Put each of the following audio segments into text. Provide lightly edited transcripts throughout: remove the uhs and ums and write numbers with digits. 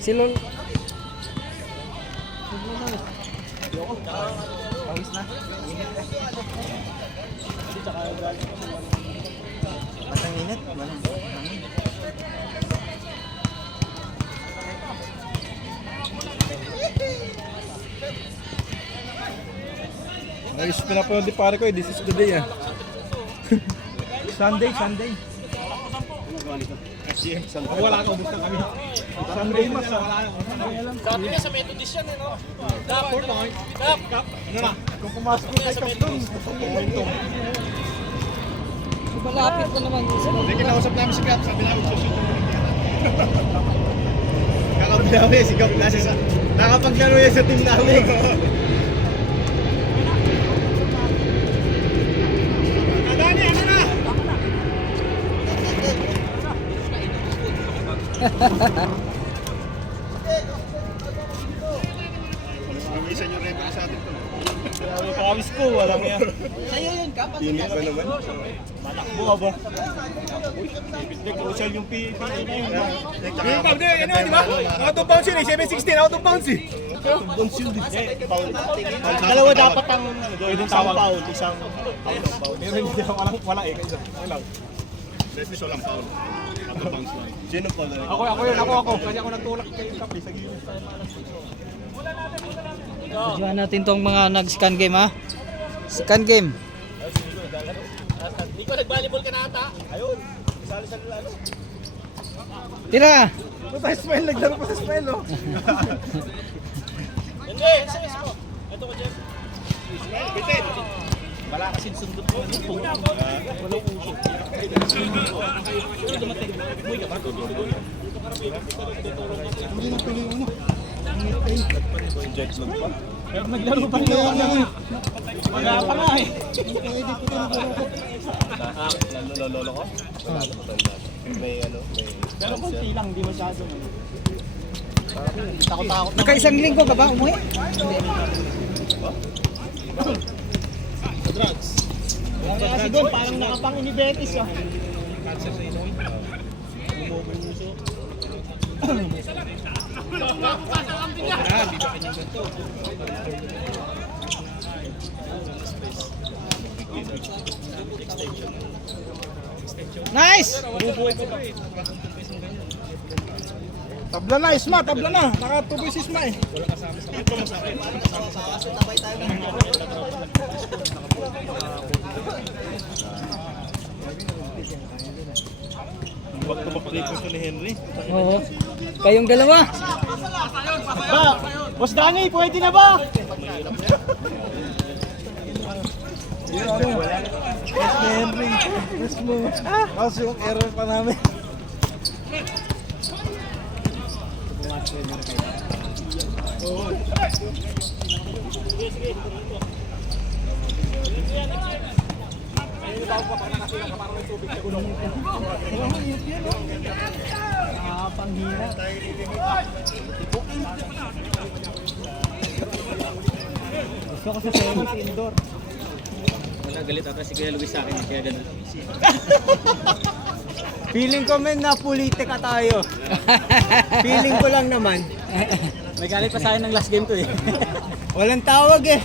Si Lol. Pawis na. Matang init. Ayos pinapanood di pare ko eh. This is the day ah. Sunday. Wala ka, ubus na kami. Sunday mas ah. Sabi niya sa Methodist yan, no? Kap. Ano na? Kung pumasok ko kay Kapitong. Malapit na naman. Hindi kinausap namin si Kap. Sabi namin susunod na rin yan. Kakabilaw eh si Kap kasi sa... Nakapaglaro yan sa team namin. Kadani, ano na? Pag-isa nyo rin para sa atin to. Pawis ko, walang yan. Sa'yo yun, Kap. Yun ba naman? Matakbo ka ba? Crucial yung PPA na yun. Yung Kap, ano di ba? Out of bounds yun eh. 7-16 out of bounds eh. Dalawa dapat ang isang foul, isang foul. Pero hindi wala eh. Wala. Least walang foul. Out of bounds lang. Sino pa na? Ako. Kasi ako nagtulak kay Kap eh. Sa gilid tayo malas. Diyan natin tong mga nag-scan game ha. Scan game. Nico, nag-volleyball ka na ata? Ayun, isali sa ano. Tira. Sa smile, naglaro pa sa smile oh. Hindi, sa mo. Ito ko, Jeff. Bitin! Wala kasing sundot ko. Walang uso. Hindi na pili mo. Judge lang pa. Pero naglaro pa rin ako naman. Wala pa nga eh. Lolo ko? Wala na matanda. May ano, may... Pero konti lang, hindi masyado. Takot-takot. Nakaisang linggo ka ba umuwi? Sa drugs. Kasi doon, parang nakapang-inibetis ah. Cancer sa Inoy. Bumubuso. Hindi pa kanyang ganito. Nice! Tabla na, Isma, tabla na. Nakatuboy si Isma eh. Tumapagay ko ni Henry. Oo. Kayong dalawa. Ba, Boss Danny, pwede na ba? Yes, na Henry. Yes mo. Kasi yung error pa namin. Panghira. Gusto ko sa tennis indoor. Galit ata si Kuya Luis sa akin, kaya ganun. Feeling ko men na politika tayo. Feeling ko lang naman. May galit pa sa akin ng last game to eh. Walang tawag eh.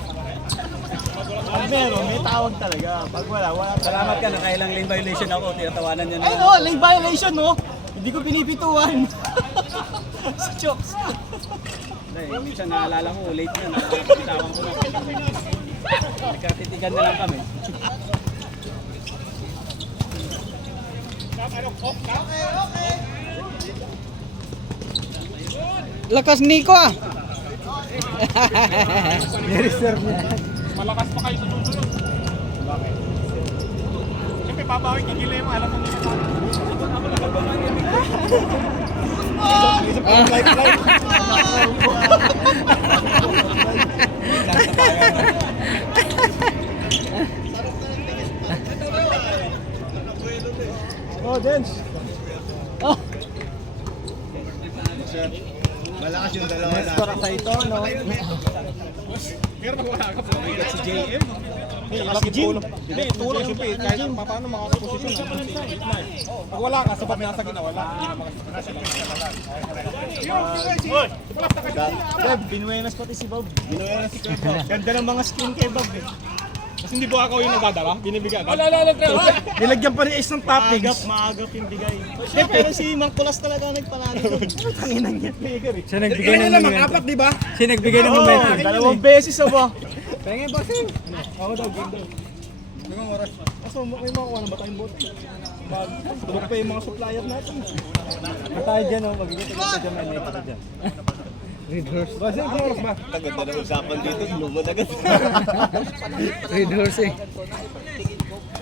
Pag meron, may tawag talaga. Pag wala. Salamat ka, nakailang lane violation ako, tinatawanan niya na. Ay no, lane violation no. Hindi ko pinipituan. Sa chokes. Hindi, minsan naalala ko, late na, nakakasawang ko na. Nagkatitigan na lang kami. Lakas Nico ah. Reserve niya. Malakas pa kayo sa susunod. Bakit? Siyempre, babawi, gigilay mo. Alam mo nila sa akin. Ako nagabangan yan. Isa pa yung lifeline. Oh, Dens. Oh. Malakas yung dalawa na. Para sa ito no. Pero pag wala ka po, si JM. Malaking tulong. Hindi, tulong siyempre. Kahit paano makakaposisyon. Pag wala ka, sabat nasa gina, wala. Bob, binuenas pati si Bob. Binuenas si Kuya Bob. Ganda ng mga skin kay Bob eh. Kasi hindi po ako yung nagdadala, binibigay agad. Nilagyan pa rin ng toppings. Maagap yung bigay. Eh, pero si Mang Kulas talaga nagpanalo doon. Tanginan niya. Siya nagbigay ng momento. Apat, di ba? Siya nagbigay ng momento. Dalawang beses ba? Pengen bossing. Ako daw, game daw. Ilang oras? Kaso may makuha na ba tayong bote? Tulog pa yung mga supplier natin. Tayo dyan oh, magiging tayo dyan, may tayo dyan. Red horse. Bossing, ilang oras ba? Taganda na usapan dito, lumod agad. Red horse eh.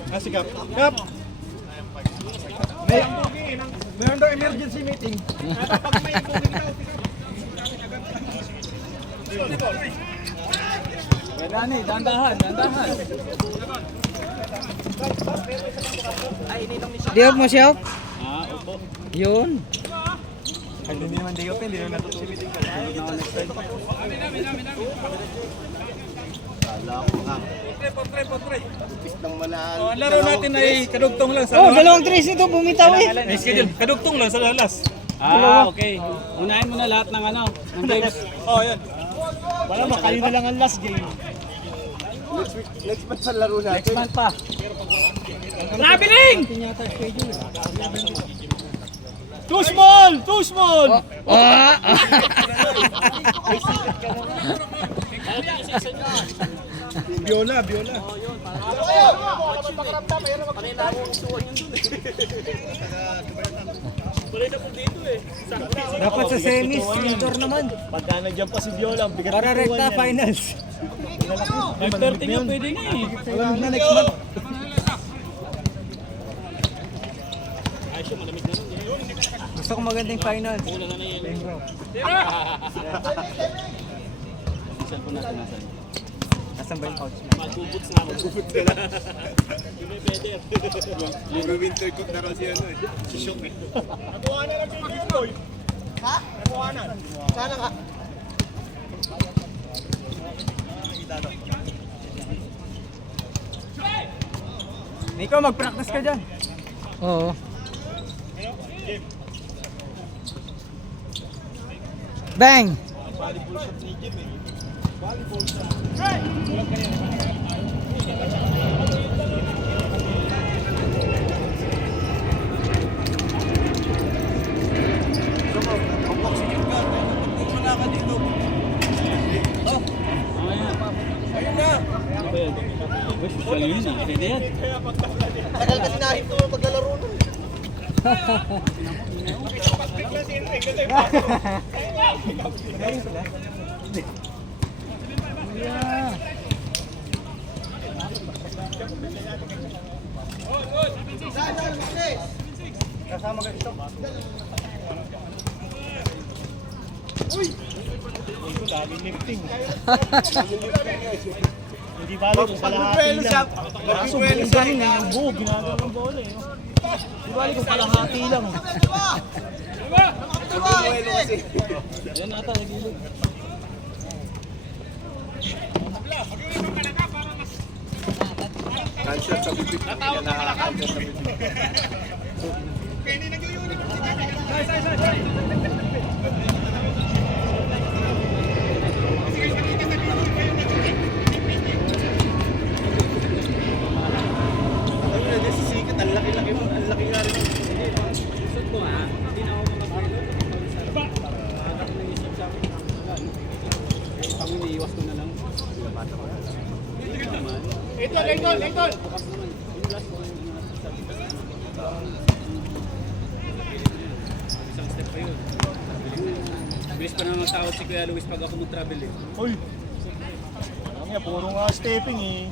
Ah, si Kap. Kap! Meron daw emergency meeting. Dani, dandahan. Diop mo siya? Opo. Yun. Hindi naman day off, hindi naman natutuloy meeting. Ang laro natin ay kadugtong lang sa Oh, dalawang tres nito bumitaw eh. May schedule. Kadugtong lang sa lalas. Okay. Unahin mo na lahat ng ng games. Oh, yan. Wala ba, kayo na lang ang last game. Next month sa laro natin. Next month pa. Traveling! Too small! Too small! Ah! Biola, Biola. Dapat sa semis, indoor naman. Pagka nandiyan pa si Biola, bigat Para ng rekta tuwan yan. finals. Nag-30 nga pwede nga eh. Alam na next month. Gusto ko magandang finals. Nasaan ba yung couch mo? Winter coat na raw si ano eh. Si Shock eh. Nakuha na lang yung game, boy. Ha? Nakuha na. Sana ka. Nico, mag-practice ka dyan. Oo. Bang! Social yun eh. Pwede yan. Tagal kasi nahin ko maglalaro nun. Kasama ka dito. Daming lifting. Hindi bali kung kalahati lang. Kaso buong galing eh. Ang buo, ginagawa ng bola eh. Hindi bali kung kalahati lang. Yan ata, nagilid. Cancer sa bibig. Cancer sa bibig. Ang laki-laki mo, ang laki nga rin. Gusto ko ha, hindi na ako makapagilo. Agak na isip sa akin. Pang iniiwas ko na lang. Ito. Isang step pa yun. Bilis pa naman magtawag si Kuya Luis pag ako mag-travel eh. Uy! Ang nga, puro nga stepping eh.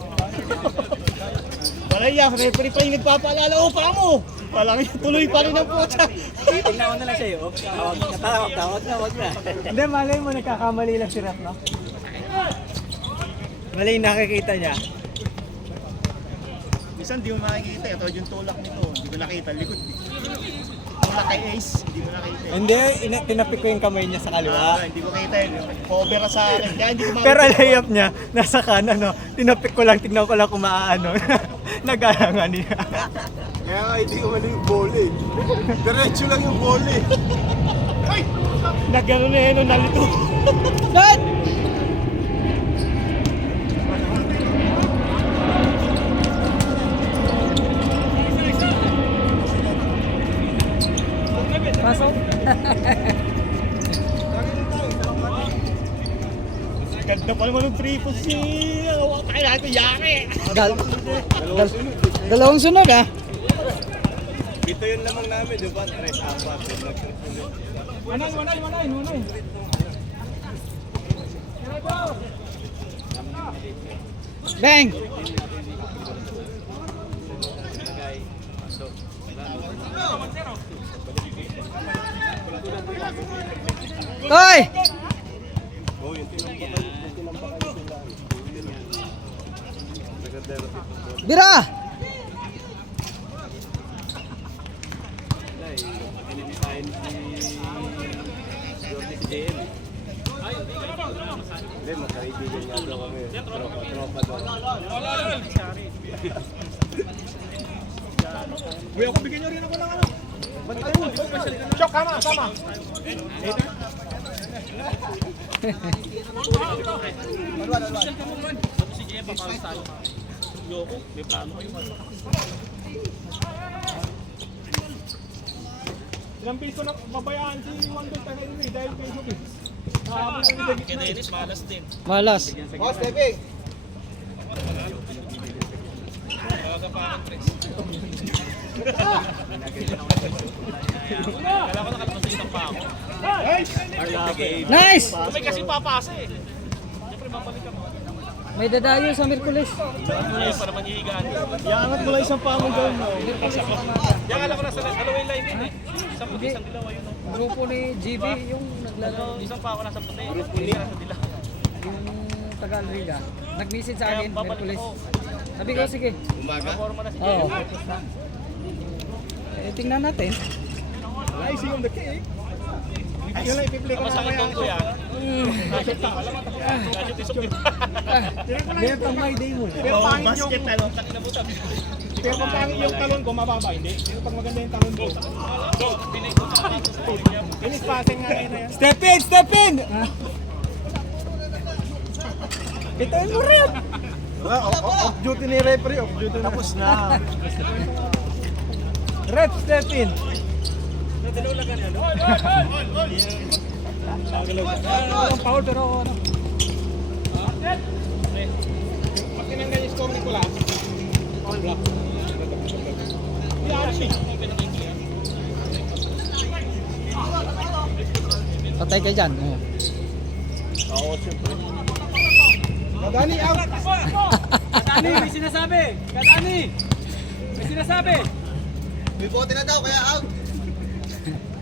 Balaya, referee pa yung nagpapaalala. Oh, pa mo! Walang tuloy pa rin ang puta. Tingnan ko na lang sa'yo. Tawag na. Hindi, malay mo, nagkakamali lang si Rap, no? Mali yung nakikita niya. Minsan di mo makikita. Ito yung tulak nito. Hindi ko nakita. Likod. na kay Ace, hindi mo nakita. Hindi, tinapik ko yung kamay niya sa kaliwa. Hindi ko kita yun. Cover sa akin. Kaya hindi ko makita. Pero layup niya, nasa kanan, no? Tinapik ko lang, tignan ko lang kung maaano. Nag-alangan niya. Kaya nga hindi ko mali yung bola eh. Diretso lang yung bola eh. Nagano na yun, nalito. Pasok. Ganda pa naman ng triple si... Kailangan ko yaki. Dalawang sunod ah. Ito yung lamang namin, di ba? Tres, apat. Manay. Bang! Hoy! Bira! Hindi, magkaibigan nga daw kami. Tropa daw. Uy, ako bigyan nyo rin ako ng ano. Chok, kama. Ilang piso na mabayaan si Wondon Tanay dahil kay Jubi. Kay Dennis, malas din. Malas. Boss, Tebing. Kala ko nakalabas sa isang pa ako. Nice! May kasi papasa eh. Siyempre, babalik ako. May dadayo sa Merkulis. Ay, para manhihigaan. Iangat mo lang isang pamong gawin mo. Yan, alam ko na sa dalawang line din eh. Isang puti, isang dilaw, ayun o. Grupo ni GB yung naglalaro. Isang pa ako nasa puti. Hindi ka nasa dilaw. Yung Tagalriga. Nag-message sa akin, Kaya babalik Merkulis. ako. Sabi ko, sige. Nakaporma na si Oo. Jay. Tingnan natin. Icing on the cake. Yun lang ipiplay ko Masakit mamaya. doon ko yan. Nashoot na. Alam mo, nashoot isok dito. Meron pang my day mo. Pero pangit yung... Basket ano. Pero kung pangit yung talon ko, mababa. Hindi. Pero pag maganda yung talon ko. So, pinig ko sa finish passing nga ngayon na yan. Step in! Itoin mo rin! Off duty ni referee. Off duty na. Tapos na. Rep, step in! Foul pero ano. Pag tinanggal yung score ni Kulas, all block. Yan siya. Patay ka dyan. Oo. Madani out. Kadani, may sinasabi! Kadani! May sinasabi! May bote na daw kaya out.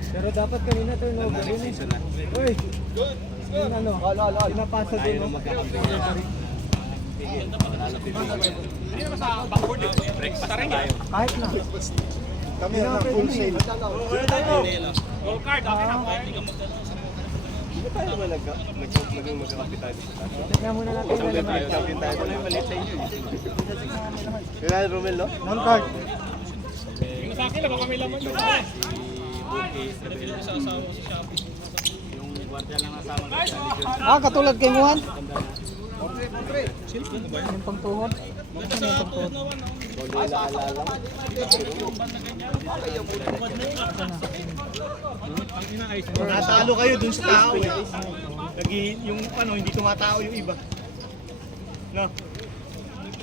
Pero dapat kanina turnover yun eh. Uy! Yun ano? Pinapasa din mo. Hindi naman sa backboard eh. Breakfast tayo. Kahit na. Kami na full sale. Gold card, akin na. Hindi tayo naman naging magkakapitan sa tayo. Tignan muna natin. Champion tayo. Champion tayo. Wala yung maliit sa inyo eh. Kaya Romel, no? Non-card. Yung sa akin, baka may laman yun. Nabili ko sa asawa ko sa Shopee. Yung guardia lang nasama na Katulad kay Juan. Yung pangtuhod. Natalo kayo dun sa tao eh. Lagi yung ano, hindi tumatao yung iba. No.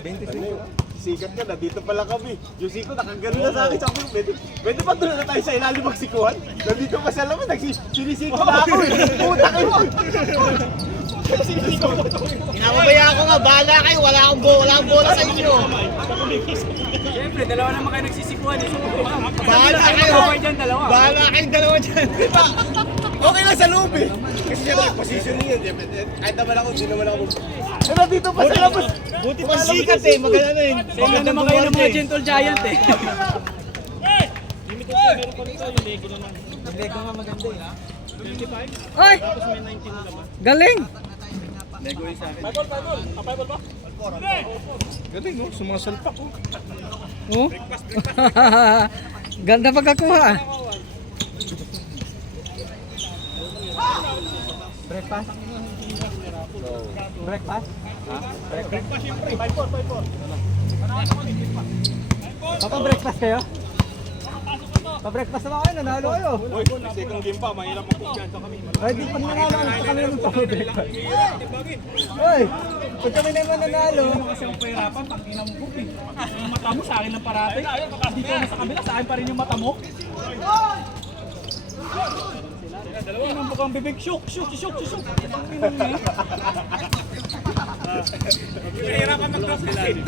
25. Sikat ka na, dito pala kami. Yung siko nakagano na sa akin. Sabi ko, pwede ba doon na tayo sa ilalim magsikuhan? Nandito pa siya naman, nagsinisiko na ako eh. Puta kayo! Pinapabaya ako nga, bahala kayo. Wala akong bola sa inyo. Siyempre, dalawa naman kayo nagsisikuhan eh. Bahala kayo. dalawa. Bahala kayong dalawa dyan. Okay lang sa loob eh. Kasi siya nag-positioning yun. Kahit naman ako, hindi naman ako. Pero dito pa sa labas. Buti pa sikat eh. Maganda na yun. Tingnan naman kayo ng mga gentle giant eh. Meron pa rin yung Lego naman. Yung Lego nga maganda eh. 25? Ay! Tapos may 19 na naman. Galing! Lego yung sa akin. Fireball, fireball. Fireball ba? Galing, no? Sumasalpak ko. Oh? Ganda pagkakuha ah. Breakfast? Breakfast? Breakfast siyempre. 5-4. Papa-breakfast kayo? Pa-breakfast naman kayo, nanalo kayo. Uy, second game pa. Mahirap ang kumpiyansa kami. Ay, di pag nanalo kami ng pa-breakfast. Uy, pag kami naman nanalo. Kasi ang pahirapan, tangina mo ko eh. Yung mata mo sa akin lang parati. Dito na sa kabila, sa akin pa rin yung mata mo. Ano ang bukang bibig? Shook. Mahirapan mag-translate. Hindi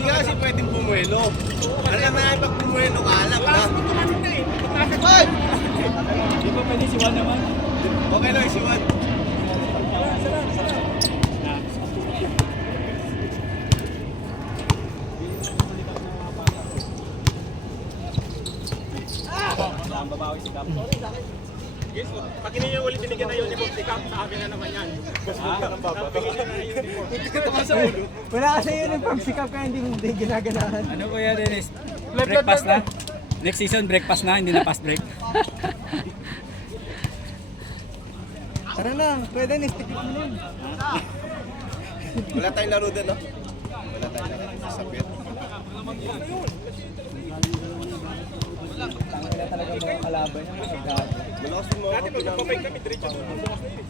ka kasi pwedeng bumuelo. Alam na nga pag bumuelo ka, alam na. Di ba pwede si Juan naman? Okay lang, si Juan. Ang babawi si Cap. Guys, pag hindi niyo ulit binigyan na uniform si Cap, sa akin na naman yan. Bigyan niyo na uniform. Wala kasi uniform sikap kaya hindi ginaganahan. Ano kuya Dennis? Breakfast na? Next season, breakfast na, hindi na fast break. Tara na, pwede ni-stick mo na yun. Wala tayong laro din, no? Wala tayong laro sa sapit. Tangina talaga mga kalaban niya, mga gago. Malakas yung mga Dati pag kapinang. magpapay kami, diretso doon ang bukas na yun.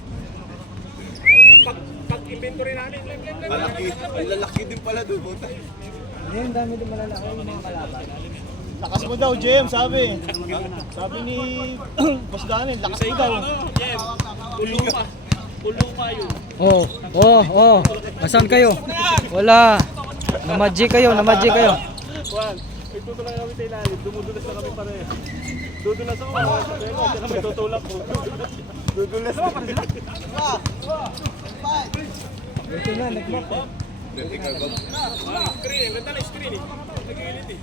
Pag-inventory namin, Malaki. Ang lalaki din pala doon, buta. Hindi, ang dami din malalaki yung mga kalaban. Lakas mo daw, Jem, sabi. Sabi ni Boss Danin, lakas mo daw. Jem, tulong pa yun. Asan kayo? Wala. Namadji kayo. Juan, nagtutulak kami sa ilalim, dumudulas na kami pareho. Dudulas ako, pero may tutulak ko. Dudulas na. Ito na, nag-lock eh. Vertical bag. Screen, ganda na screen eh. Nag-iinit eh.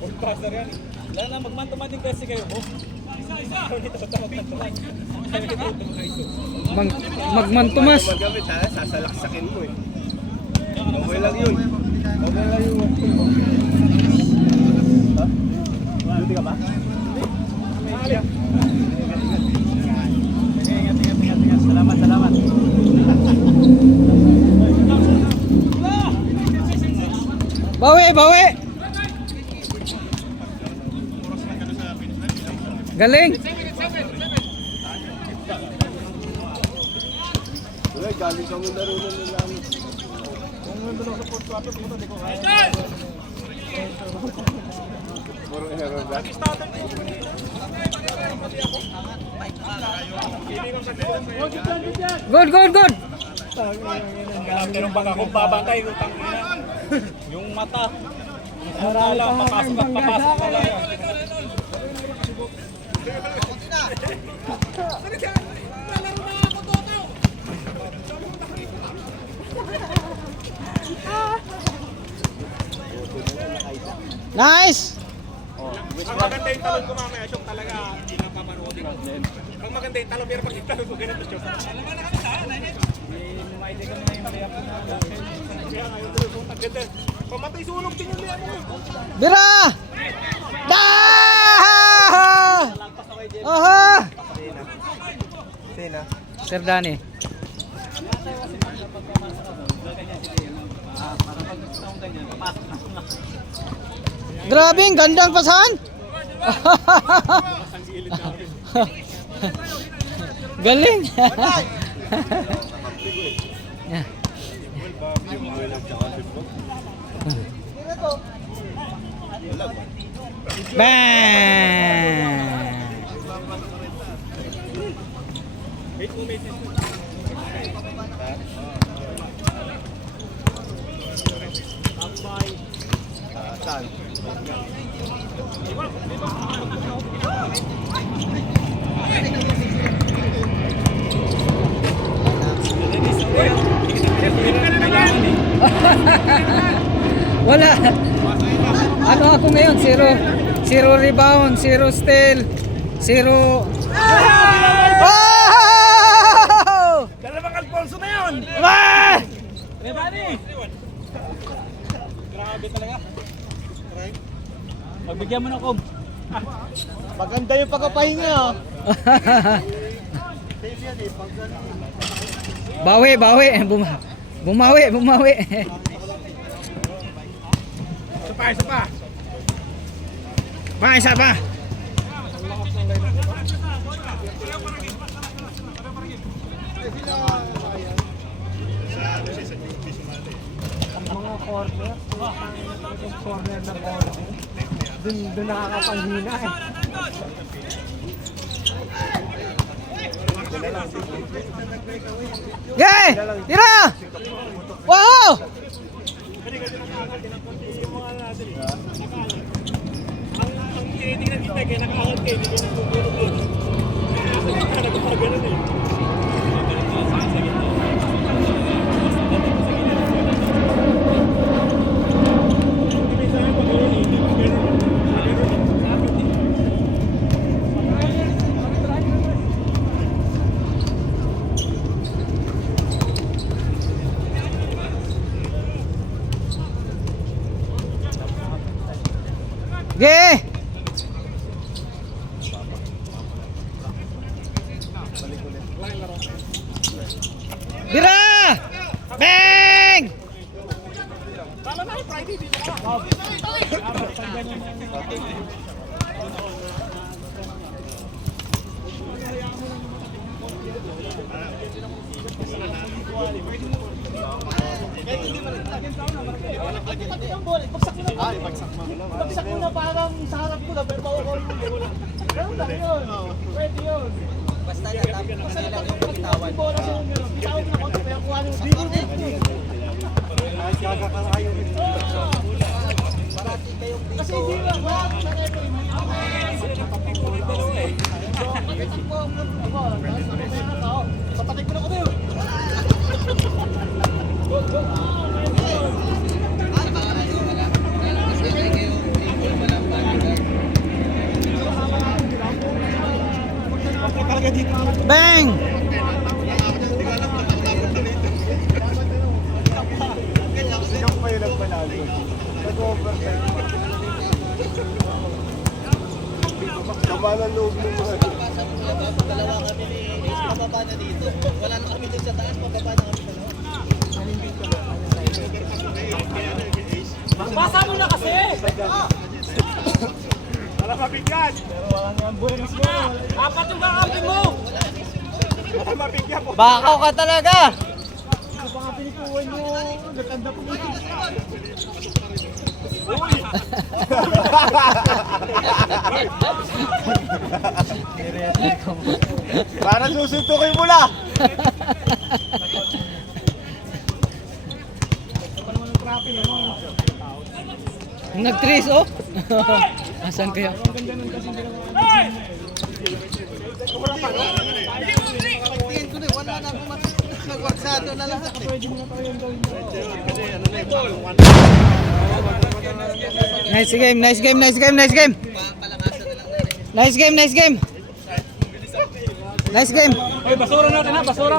Compressor yan eh. Wala na, magmantumating kasi kayo. Magmantumas. Magamit ha, sasalaksakin mo eh. Okay lang yun. Okay lang yun. Ha? Duty ka ba? Salamat. Bawi. Galing. Wala, galing kami laro na namin. Puro hero ba? Good. Pero baka kung babantay, yung mata. Marami Lang, pa nga kayong bangga sa papasok na akin. lang. Nice. Pag maganda yung talon ko mamaya, Syok, talaga hindi na papanoodin ko. Pag maganda yung talon, pero pag yung talon ko ganito, Syok. Maide kami na yung layak na. Kaya nga yung talon ko, ang ganda. Pamatay sunog din yung liyan mo. Bira! Da! Aha! Sino? Sir Danny. Grabe, ang gandang pasahan. Galing. Bang! Saan? Wala. Ano ako ngayon? Zero rebound, zero steal, zero... Oh! Dalawang Alfonso na yun! Ah! Grabe talaga. Pagbigyan mo na kom. Maganda yung pagkapahinga. Bawi. Bumawi. Isa pa. Isa pa. Mga corner, corner na corner. Doon nakakapanghina eh. Yay! Tira! Wow! Ge! Dira! Bang! Bagsak mo na parang sa harap ko na, pero mawawala mo bola. Ganun lang yun. Pwede yun. Basta natapos mo sila yung bitawan. Bola sa numero. Bitawan na konti, kaya kuha nyo. Di mo rin. Kasi hindi lang. Wala ko na ito. Papatig ko na ko na yun. Bang! Sigang pa yun ang panalo. Nag-overtime. Sama ng loob ng mga. Dalawa kami ni Ace, mababa na dito. Wala na kami dun sa taas, mababa na kami dalawa. Basa mo na kasi! Wala mabigyan. Apat yung kakampi mo! Wala mabigyan po. Bakaw ka talaga! Baka pinikuhan nyo, nagtanda po dito. Para susuntok yung mula. Nag-trace oh! Asan kaya? Tingin ko na, wala na akong nagwagsado na lahat. Nice game. Nice game. Ay, basura natin ha, basura!